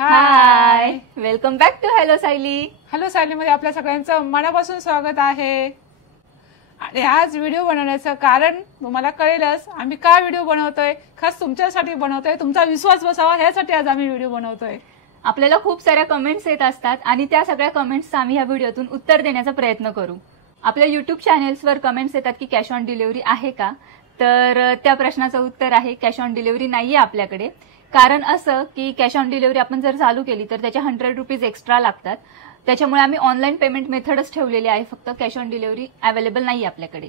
High, welcome back to hello Sayali. Hello Sayali मध्ये आपल्या सगळ्यांचं मनापासून स्वागत आहे. आणि आज व्हिडिओ बनवण्याचं कारण तुम्हाला कळेलच. आम्ही का व्हिडिओ बनवतोय, खास तुमच्यासाठी बनवतोय, तुमचा विश्वास बसावा यासाठी आज आम्ही व्हिडिओ बनवतोय. आपल्याला खूप साऱ्या कमेंट्स येत असतात आणि त्या सगळ्या कमेंट्सचं आम्ही या व्हिडिओतून उत्तर देण्याचा प्रयत्न करू. आपल्या युट्यूब चॅनेल्सवर कमेंट्स येतात की कॅश ऑन डिलिव्हरी आहे का, तर त्या प्रश्नाचं उत्तर आहे कॅश ऑन डिलिव्हरी नाहीये आपल्याकडे. कारण असं की कॅश ऑन डिलिव्हरी आपण जर चालू केली तर त्याचे 100 रुपीज एक्स्ट्रा लागतात. त्याच्यामुळे आम्ही ऑनलाईन पेमेंट मेथडच ठेवलेली आहे, फक्त कॅश ऑन डिलिव्हरी अवेलेबल नाही आपल्याकडे.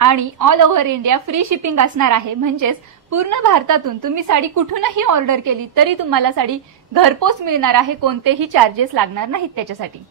आणि all over India free shipping असणार आहे. म्हणजेच पूर्ण भारतातून तुम्ही साडी कुठूनही ऑर्डर केली तरी तुम्हाला साडी घरपोच मिळणार आहे, कोणतेही चार्जेस लागणार नाहीत त्याच्यासाठी.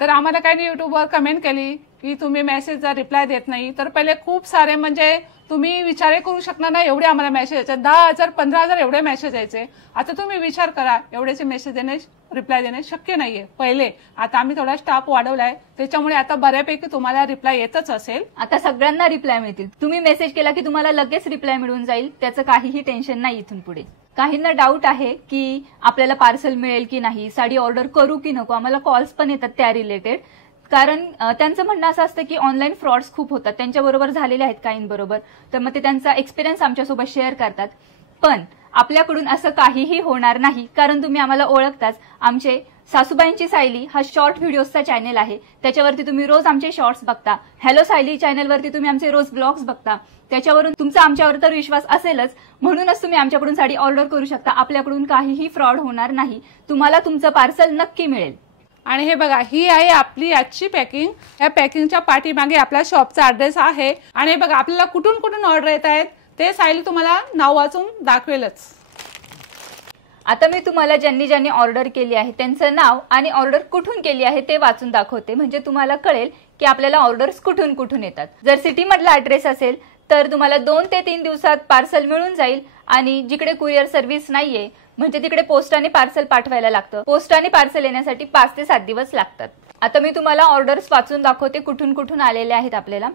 तर आम्हाला काही युट्यूबवर कमेंट केली की तुम्ही मेसेजचा रिप्लाय देत नाही. तर पहिले खूप सारे म्हणजे तुम्ही विचार करू शकणार नाही, एवढे आम्हाला मेसेज यायचे, 10,000 15,000 एवढे मेसेज यायचे. आता तुम्ही विचार करा, एवढेचे मेसेज देणे, रिप्लाय देणे शक्य नाहीये पहिले. आता आम्ही थोडा स्टाफ वाढवलाय, त्याच्यामुळे आता बऱ्यापैकी तुम्हाला रिप्लाय येतच असेल. आता सगळ्यांना रिप्लाय मिळतील. तुम्ही मेसेज केला की तुम्हाला लगेच रिप्लाय मिळून जाईल, त्याचं काहीही टेन्शन नाही इथून पुढे. काहींना डाऊट आहे की आपल्याला पार्सल मिळेल की नाही, साडी ऑर्डर करू की नको. आम्हाला कॉल्स पण येतात त्या रिलेटेड. कारण त्यांचं म्हणणं असं असतं की ऑनलाईन फ्रॉड्स खूप होतात, त्यांच्याबरोबर झालेले आहेत काहींबरोबर. तर मग ते त्यांचा एक्सपिरियन्स आमच्यासोबत शेअर करतात. पण आपल्याकडून असं काहीही होणार नाही, कारण तुम्ही आम्हाला ओळखताच. आमचे सासूबाईंची सायली हा शॉर्ट व्हिडिओजचा चॅनेल आहे, त्याच्यावरती तुम्ही रोज आमचे शॉर्ट्स बघता. हॅलो सायली चॅनेलवरती तुम्ही आमचे रोज ब्लॉग्स बघता. त्याच्यावरून तुमचा आमच्यावर तर विश्वास असेलच, म्हणूनच तुम्ही आमच्याकडून साडी ऑर्डर करू शकता. आपल्याकडून काहीही फ्रॉड होणार नाही, तुम्हाला तुमचं पार्सल नक्की मिळेल. आणि हे बघा, ही आहे आपली आजची पॅकिंग. या पॅकिंगच्या पाठीमागे आपल्या शॉपचा ऍड्रेस आहे. आणि बघा आपल्याला कुठून कुठून ऑर्डर येत आहेत ते सायली तुम्हाला नाव वाचून दाखवेलच. आता मी तुम्हाला ज्यांनी ऑर्डर केली आहे त्यांचं नाव आणि ऑर्डर कुठून केली आहे ते वाचून दाखवते, म्हणजे तुम्हाला कळेल की आपल्याला ऑर्डर्स कुठून कुठून येतात. जर सिटी मधला ऍड्रेस असेल तर तुम्हाला 2 ते 3 दिवसात पार्सल मिळून जाईल. आणि जिकडे कुरिअर सर्व्हिस नाहीये, म्हणजे तिकडे पोस्टाने पार्सल पाठवायला लागतं, पोस्टाने पार्सल येण्यासाठी 5 ते 7 दिवस लागतात. आता मी तुम्हाला ऑर्डर्स वाचून दाखवते कुठून कुठून आलेले आहेत आपल्याला.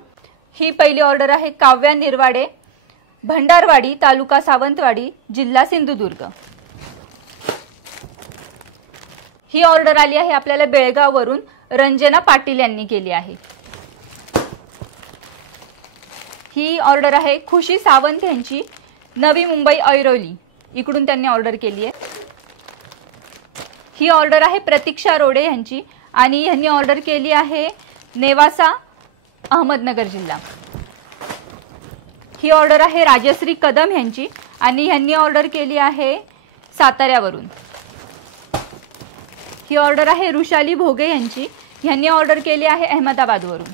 ही पहिली ऑर्डर आहे काव्या निर्वाडे, भंडारवाडी, तालुका सावंतवाडी, जिल्हा सिंधुदुर्ग. ही ऑर्डर आली आहे आपल्याला बेळगाववरून, रंजना पाटील यांनी केली आहे. ही ऑर्डर आहे खुशी सावंत यांची, नवी मुंबई ऐरोली, इकडून त्यांनी ऑर्डर केली आहे. ही ऑर्डर आहे प्रतीक्षा रोडे यांची आणि यांनी ऑर्डर केली आहे नेवासा, अहमदनगर जिल्हा. ही ऑर्डर आहे राजश्री कदम यांची आणि यांनी ऑर्डर केली आहे साताऱ्यावरून. ही ऑर्डर आहे रुशाली भोगे यांची, यांनी ऑर्डर केली आहे अहमदाबादवरून.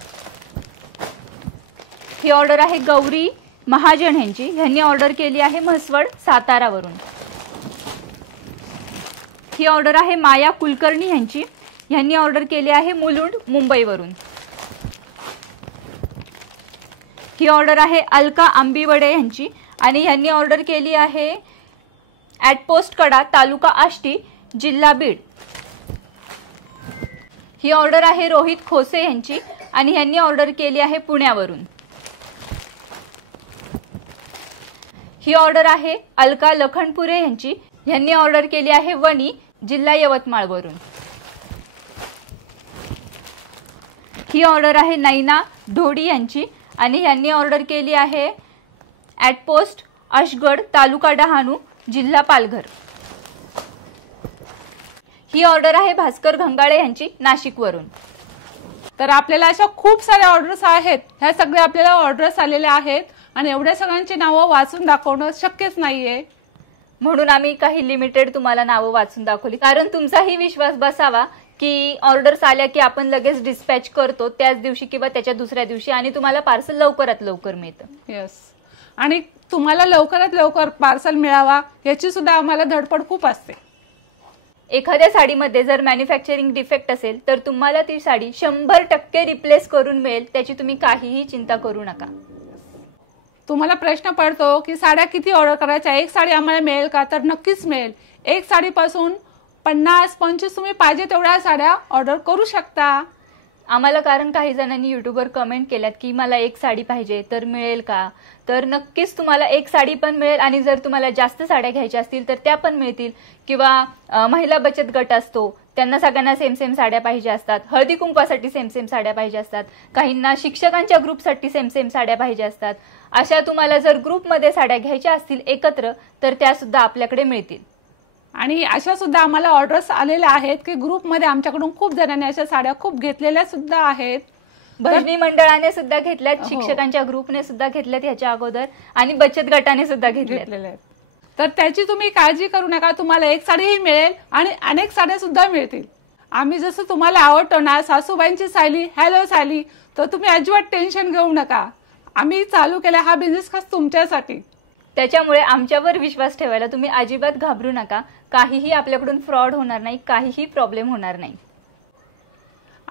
ही ऑर्डर आहे गौरी महाजन यांची, यांनी ऑर्डर केली आहे म्हसवड, सातारावरून. ही ऑर्डर आहे माया कुलकर्णी यांची, यांनी ऑर्डर केली आहे मुलुंड, मुंबईवरून. ही ऑर्डर आहे अलका आंबिवडे यांची आणि यांनी ऑर्डर केली आहे ॲटपोस्ट कडा, तालुका आष्टी, जिल्हा बीड. ही ऑर्डर आहे रोहित खोसे यांची आणि यांनी ऑर्डर केली आहे पुण्यावरून. ही ऑर्डर आहे अलका लखनपुरे यांची, यांनी ऑर्डर केली आहे वणी, जिल्हा यवतमाळवरून. ही ऑर्डर आहे नैना ढोडी यांची आणि यांनी ऑर्डर केली आहे ॲटपोस्ट अशगड, तालुका डहाणू, जिल्हा पालघर. ही ऑर्डर आहे भास्कर घंगाळे यांची, नाशिकवरून. तर आपल्याला अशा खूप साऱ्या ऑर्डर्स आहेत. ह्या सगळ्या आपल्याला ऑर्डर्स आलेल्या आहेत आणि एवढ्या सगळ्यांची नावं वाचून दाखवणं शक्यच नाहीये, म्हणून आम्ही काही लिमिटेड तुम्हाला नावं वाचून दाखवली. कारण तुमचाही विश्वास बसावा की ऑर्डर्स आल्या की आपण लगेच डिस्पॅच करतो त्याच दिवशी किंवा त्याच्या दुसऱ्या दिवशी, आणि तुम्हाला पार्सल लवकरात लवकर मिळतं. यस, आणि तुम्हाला लवकरात लवकर पार्सल मिळावा याची सुद्धा आम्हाला धडपड खूप असते. एखाद्या साडीमध्ये जर मॅन्युफॅक्चरिंग डिफेक्ट असेल तर तुम्हाला ती साडी 100% रिप्लेस करून मिळेल, त्याची तुम्ही काहीही चिंता करू नका. तुम्हाला प्रश्न पडतो की साड्या किती ऑर्डर करायच्या, एक साडी आम्हाला मिळेल का, तर नक्कीच मिळेल. एक साडीपासून 50-25 तुम्ही पाहिजे तेवढ्या साड्या ऑर्डर करू शकता. आम्हाला कारण काही जणांनी युट्यूबवर कमेंट केल्यात की मला एक साडी पाहिजे तर मिळेल का, तर नक्कीच तुम्हाला एक साडी पण मिळेल आणि जर तुम्हाला जास्त साड्या घ्यायच्या असतील तर त्या पण मिळतील. किंवा महिला बचत गट असतो त्यांना सगळ्यांना सेम सेम साड्या पाहिजे असतात, हळदी कुंकवासाठी सेम सेम साड्या पाहिजे असतात, काहींना शिक्षकांच्या ग्रुपसाठी सेम सेम साड्या पाहिजे असतात. अशा तुम्हाला जर ग्रुपमध्ये साड्या घ्यायच्या असतील एकत्र तर त्या सुद्धा आपल्याकडे मिळतील. आणि अशा सुद्धा आम्हाला ऑर्डर्स आलेल्या आहेत की ग्रुपमध्ये आमच्याकडून खूप जणांनी अशा साड्या खूप घेतलेल्या सुद्धा आहेत. भजनी मंडळाने सुद्धा घेतल्यात, शिक्षकांच्या ग्रुपने सुद्धा घेतल्यात ह्याच्या अगोदर, आणि बचत गटाने सुद्धा घेतलेल्या आहेत. तर त्याची तुम्ही काळजी करू नका, तुम्हाला एक साडीही मिळेल आणि अनेक साड्या सुद्धा मिळतील. आम्ही जसं तुम्हाला आवडतो ना सासूबाईंची सायली, हॅलो सायली, तर तुम्ही अजिबात टेन्शन घेऊ नका. आम्ही चालू केला हा बिझनेस खास तुमच्यासाठी. त्याच्यामुळे आमच्यावर विश्वास ठेवायला तुम्ही अजिबात घाबरू नका. काहीही आपल्याकडून फ्रॉड होणार नाही, काहीही प्रॉब्लेम होणार नाही.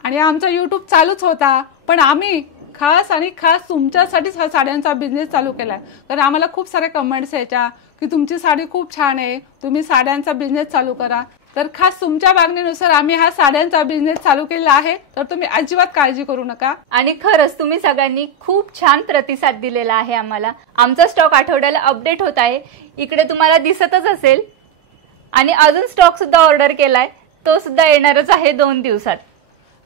आणि आमचा युट्यूब चालूच होता, पण आम्ही खास आणि खास तुमच्यासाठीच हा साड्यांचा बिझनेस चालू केलाय. कारण आम्हाला खूप सारे कमेंट्स यायच्या की तुमची साडी खूप छान आहे, तुम्ही साड्यांचा बिझनेस चालू करा. तर खास तुमच्या मागणीनुसार आम्ही हा साड्यांचा बिझनेस चालू केला आहे. तर तुम्ही अजिबात काळजी करू नका. आणि खरंच तुम्ही सगळ्यांनी खूप छान प्रतिसाद दिलेला आहे आम्हाला. आमचा स्टॉक आठवड्याला अपडेट होत आहे, इकडे तुम्हाला दिसतच असेल. आणि अजून स्टॉक सुद्धा ऑर्डर केलाय, तो सुद्धा येणारच आहे 2 दिवसात.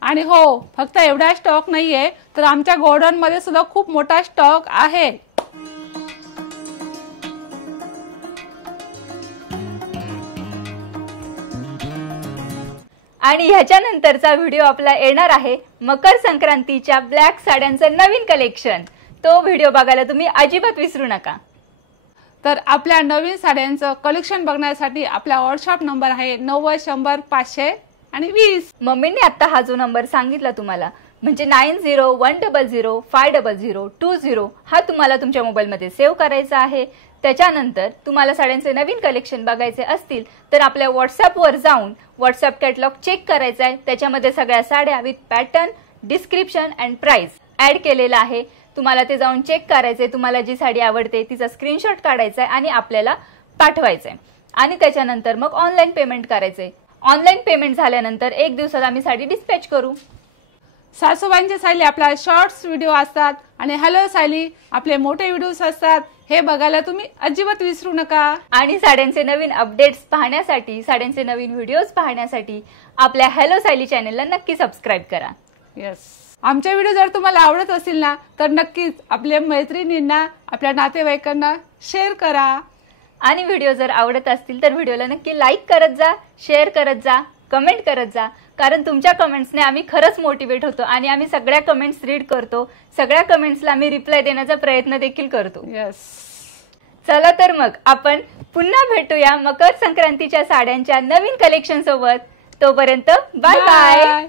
आणि हो, फक्त एवढा स्टॉक नाहीये, तर आमच्या गोडाऊन मध्ये सुद्धा खूप मोठा स्टॉक आहे. आणि ह्याच्यानंतरचा व्हिडिओ आपला येणार आहे मकर संक्रांतीच्या ब्लॅक साड्यांचं नवीन कलेक्शन. तो व्हिडिओ बघायला तुम्ही अजिबात विसरू नका. तर आपल्या नवीन साड्यांचं कलेक्शन बघण्यासाठी आपला व्हॉट्सअप नंबर आहे 90,100,520. मम्मीने आता हा जो नंबर सांगितला तुम्हाला म्हणजे 90,100,500,20 हा तुम्हाला तुमच्या मोबाईलमध्ये सेव्ह करायचा आहे. त्याच्यानंतर तुम्हाला साड्यांचे नवीन कलेक्शन बघायचे असतील तर आपल्या व्हॉट्सअपवर जाऊन व्हॉट्सअप कॅटलॉग चेक करायचा आहे. त्याच्यामध्ये सगळ्या साड्या with pattern, description and price add केलेला आहे. तुम्हाला ते जाऊन चेक करायचंय, तुम्हाला जी साडी आवडते तिचा स्क्रीनशॉट काढायचा आहे आणि आपल्याला पाठवायचंय. आणि त्याच्यानंतर मग ऑनलाईन पेमेंट करायचंय. ऑनलाईन पेमेंट झाल्यानंतर 1 दिवसात आम्ही साडी डिस्पॅच करू. सासूबाईंच्या सायली आपला शॉर्ट्स व्हिडिओ असतात आणि हॅलो सायली आपले मोठे व्हिडिओज असतात. हे बघायला तुम्ही अजिबात विसरू नका. आणि साड्यांचे नवीन अपडेट्स पाहण्यासाठी, साड्यांचे नवीन व्हिडिओज पाहण्यासाठी आपल्या हॅलो सायली चॅनलला नक्की सबस्क्राईब करा. येस, आमचे व्हिडिओ जर तुम्हाला आवडत असतील ना तर नक्कीच आपल्या मैत्रिणींना, आपल्या नातेवाईकांना शेअर करा. आणि व्हिडिओ जर आवडत असतील तर व्हिडिओला नक्की लाईक करत जा, शेअर करत जा, कमेंट करत जा. कारण तुमच्या कमेंट्सने आम्ही खरंच मोटिवेट होतो आणि आम्ही सगळ्या कमेंट्स रीड करतो. सगळ्या कमेंट्सला आम्ही रिप्लाय देण्याचा प्रयत्न देखील करतो. येस, चला तर मग आपण पुन्हा भेटूया मकर संक्रांतीच्या साड्यांच्या नवीन कलेक्शन सोबत. तोपर्यंत बाय बाय.